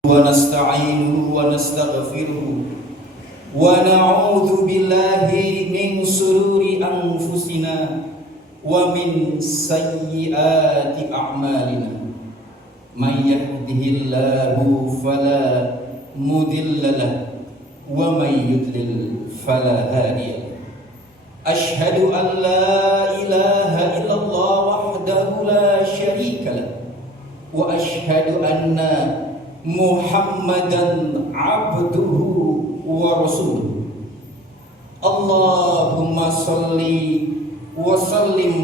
ونستعينه ونستغفره ونعوذ بالله من شرور أنفسنا ومن سيئات أعمالنا. من يهده الله فلا مضل له ومن يضلل فلا هادي له. أشهد أن لا إله إلا الله وحده لا شريك له وأشهد أن محمدا عبده ورسوله. اللهم صل وسلم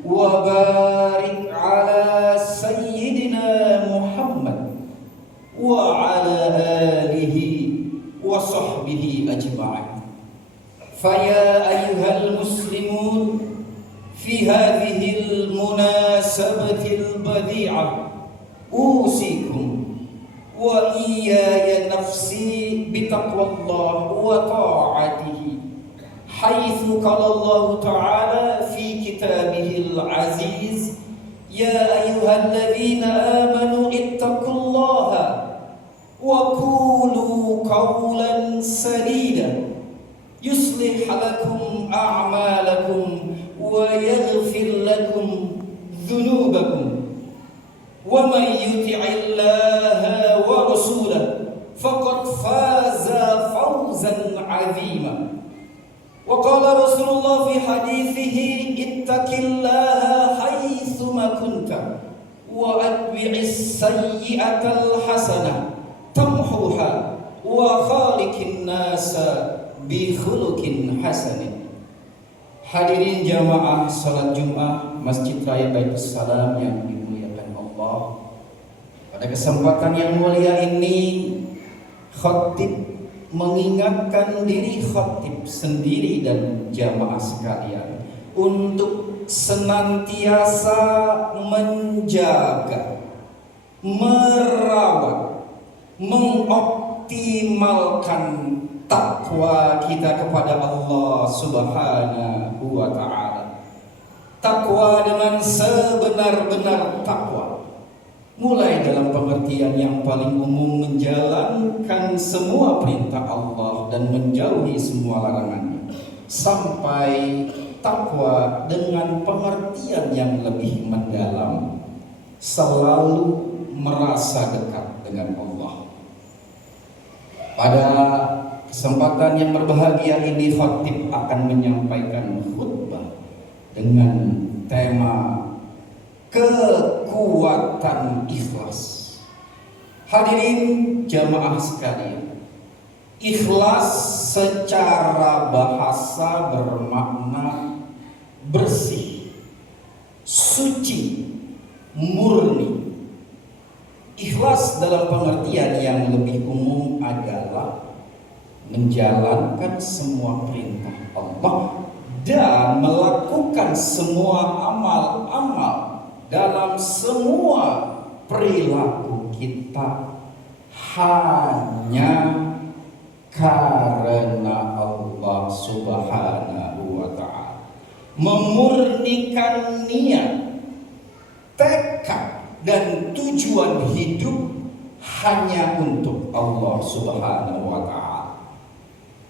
وبارك على سيدنا محمد وعلى آله وصحبه أجمعين. فيا أيها المسلمون، في هذه المناسبة البديعة أوصيكم وإياي نفسي بتقوى الله وطاعته، حيث قال الله تعالى في كتابه العزيز: يا أيها الذين آمنوا اتقوا الله وقولوا قولا سديدا يصلح لكم أعمالكم ويغفر لكم ذنوبكم ومن يطع الله ورسوله فقد فاز فوزا عظيما. وقال رسول الله في حديثه: اتق الله حيثما كنت وأتبع السيئة الحسنة تمحوها وخالق الناس بخلق حسن. Hadirin jamaah salat Jumat Masjid Raya Baitus Salam yang dimuliakan Allah, pada kesempatan yang mulia ini khatib mengingatkan diri khatib sendiri dan jamaah sekalian untuk senantiasa menjaga, merawat, mengoptimalkan takwa kita kepada Allah Subhanahu wa ta'ala. Takwa dengan sebenar-benar takwa, mulai dalam pengertian yang paling umum menjalankan semua perintah Allah dan menjauhi semua larangannya, sampai takwa dengan pengertian yang lebih mendalam, selalu merasa dekat dengan Allah. Pada kesempatan yang berbahagia ini, khatib akan menyampaikan khutbah dengan tema kekuatan ikhlas. Hadirin jamaah sekalian, ikhlas secara bahasa bermakna bersih, suci, murni. Ikhlas dalam pengertian yang lebih umum adalah menjalankan semua perintah Allah dan melakukan semua amal-amal dalam semua perilaku kita hanya karena Allah Subhanahu wa ta'ala. Memurnikan niat, tekad dan tujuan hidup hanya untuk Allah Subhanahu wa ta'ala,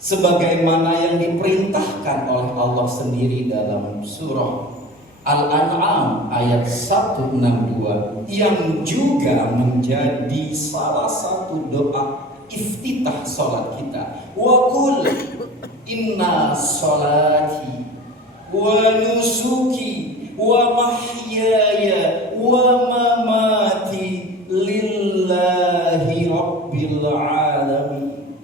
sebagaimana yang diperintahkan oleh Allah sendiri dalam surah Al-An'am ayat 162, yang juga menjadi salah satu doa iftitah salat kita. Wa qul inna salati wa nusuki wa mahyaya wa mamati lillahi rabbil alamin.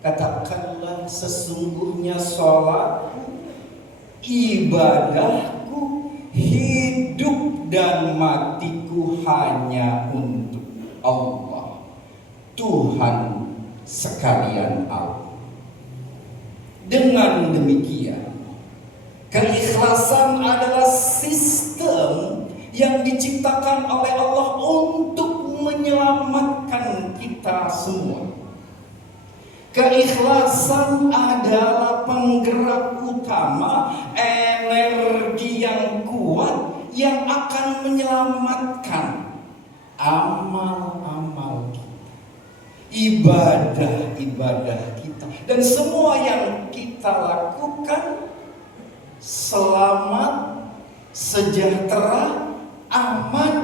Katakanlah, sesungguhnya salatku, ibadahku, hidup dan matiku hanya untuk Allah, Tuhan sekalian alam. Dengan demikian, keikhlasan adalah sistem yang diciptakan oleh Allah untuk menyelamatkan kita semua. Keikhlasan adalah penggerak utama, energi yang kuat yang akan menyelamatkan amal-amal kita. ibadah kita. Dan semua yang kita lakukan selamat, sejahtera, aman,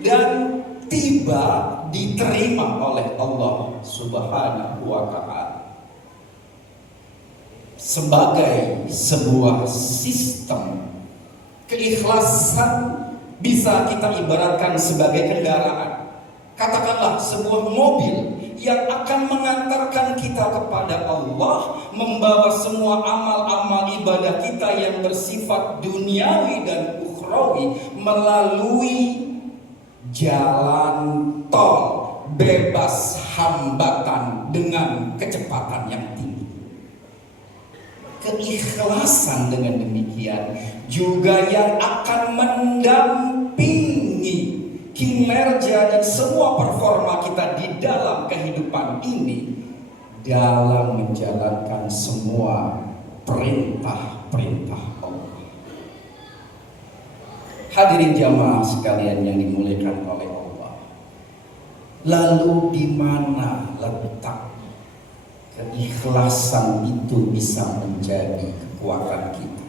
dan tiba diterima oleh Allah Subhanahu wa Ta'ala. Sebagai sebuah sistem, keikhlasan bisa kita ibaratkan sebagai kendaraan. Katakanlah sebuah mobil yang akan mengantarkan kita kepada Allah, membawa semua amal-amal ibadah kita yang bersifat duniawi dan ukhrawi melalui jalan tol bebas hambatan dengan kecepatan yang tinggi. Keikhlasan dengan demikian juga yang akan mendampingi kinerja dan semua performa kita di dalam kehidupan ini dalam menjalankan semua perintah-perintah Allah. Hadirin jamaah sekalian yang dimuliakan oleh Allah. Lalu di mana letak keikhlasan itu bisa menjadi kekuatan kita?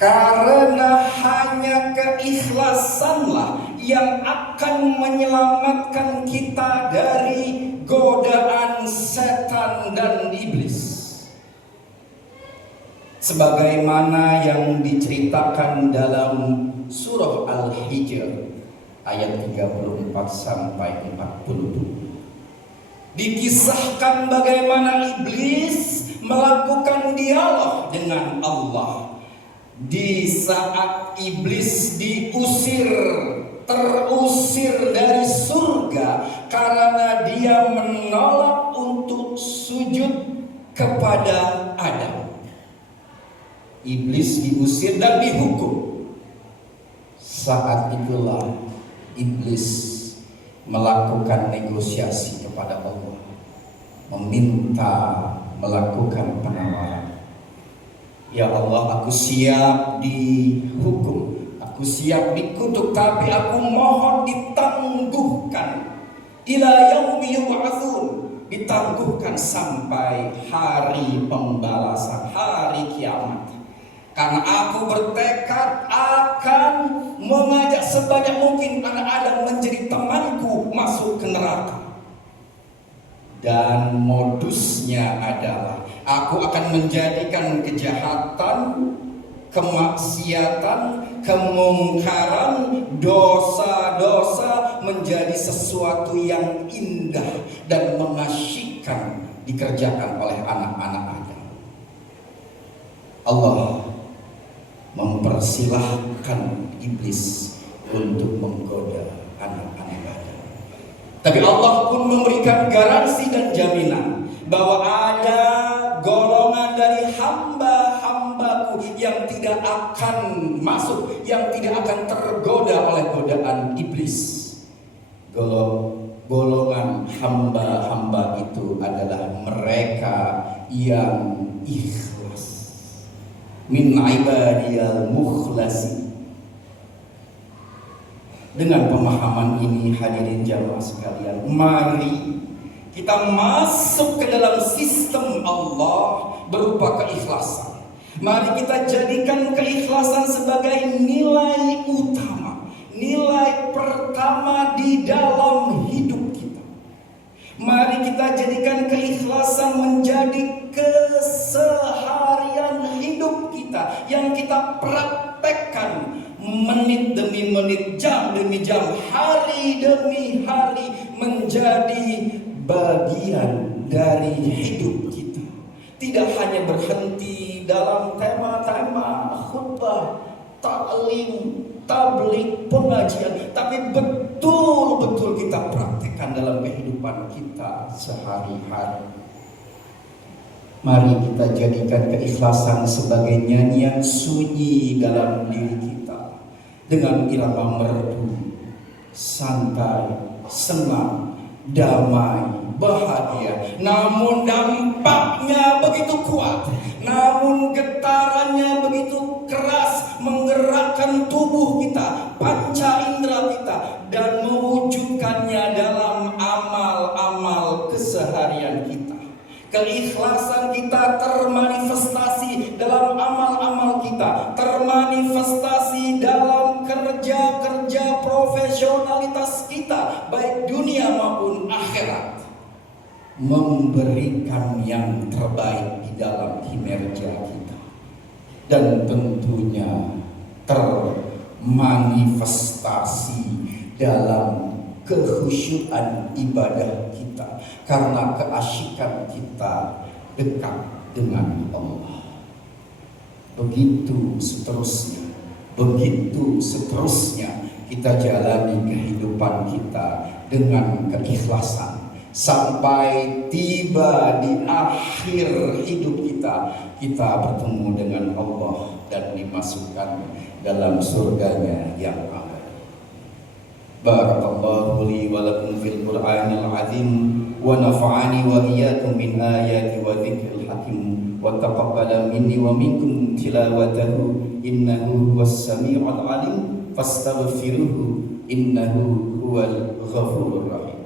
Karena hanya keikhlasanlah yang akan menyelamatkan kita dari godaan setan dan iblis. Sebagaimana yang diceritakan dalam surah Al-Hijr ayat 34 sampai 42. Dikisahkan bagaimana iblis melakukan dialog dengan Allah. Di saat iblis terusir dari surga karena dia menolak untuk sujud kepada Adam. Iblis diusir dan dihukum. Saat itulah iblis melakukan negosiasi kepada Allah, meminta melakukan penawaran. Ya Allah, aku siap dihukum, aku siap dikutuk, tapi aku mohon ditangguhkan ila yaumi yub'atsun, ditangguhkan sampai hari pembalasan, hari kiamat. Karena aku bertekad akan mengajak sebanyak mungkin anak Adam menjadi temanku masuk ke neraka. Dan modusnya adalah aku akan menjadikan kejahatan, kemaksiatan, kemungkaran, dosa-dosa menjadi sesuatu yang indah dan mengasyikkan dikerjakan oleh anak-anak Adam. Allah mempersilahkan iblis untuk menggoda anak-anak Adam. Tapi Allah pun memberikan garansi dan jaminan bahwa ada golongan dari hamba-hambaku yang tidak akan masuk, yang tidak akan tergoda oleh godaan iblis. Golongan hamba-hamba itu adalah mereka yang ikhlas. Min ibadiyal mukhlasin. Dengan pemahaman ini, hadirin jamaah sekalian, mari kita masuk ke dalam sistem Allah berupa keikhlasan. Mari kita jadikan keikhlasan sebagai nilai utama, nilai pertama di dalam hidup kita. Mari kita jadikan keikhlasan menjadi keseharian hidup kita yang kita praktekkan menit demi menit, jam demi jam, hari demi hari, menjadi bagian dari hidup kita. Tidak hanya berhenti dalam tema-tema khutbah, ta'lim, tabligh, pengajian, tapi betul-betul kita praktekkan dalam kehidupan kita sehari-hari. Mari kita jadikan keikhlasan sebagai nyanyian sunyi dalam diri kita, dengan irama merdu, santai, senang, damai, bahagia. Namun dampaknya begitu kuat, namun getarannya begitu keras, menggerakkan tubuh kita, panca indera kita, dan mewujudkannya dalam amal Keikhlasan kita termanifestasi dalam amal-amal kita, termanifestasi dalam kerja-kerja profesionalitas kita, baik dunia maupun akhirat. Memberikan yang terbaik di dalam kinerja kita, dan tentunya termanifestasi dalam kehusyuan ibadah kita, karena keasyikan kita dekat dengan Allah. Begitu seterusnya kita jalani kehidupan kita dengan keikhlasan, sampai tiba di akhir hidup kita bertemu dengan Allah dan dimasukkan dalam surganya yang aman. Barakallahu li wa lakum fil Qur'anil azim, wa nafa'ani wa iyyakum min ayati wa dzikril hakim, wa taqabbala minni wa minkum tilawatahu innahu huwas samiul alim fastaghfiruhu innahu huwal ghafurur rahim.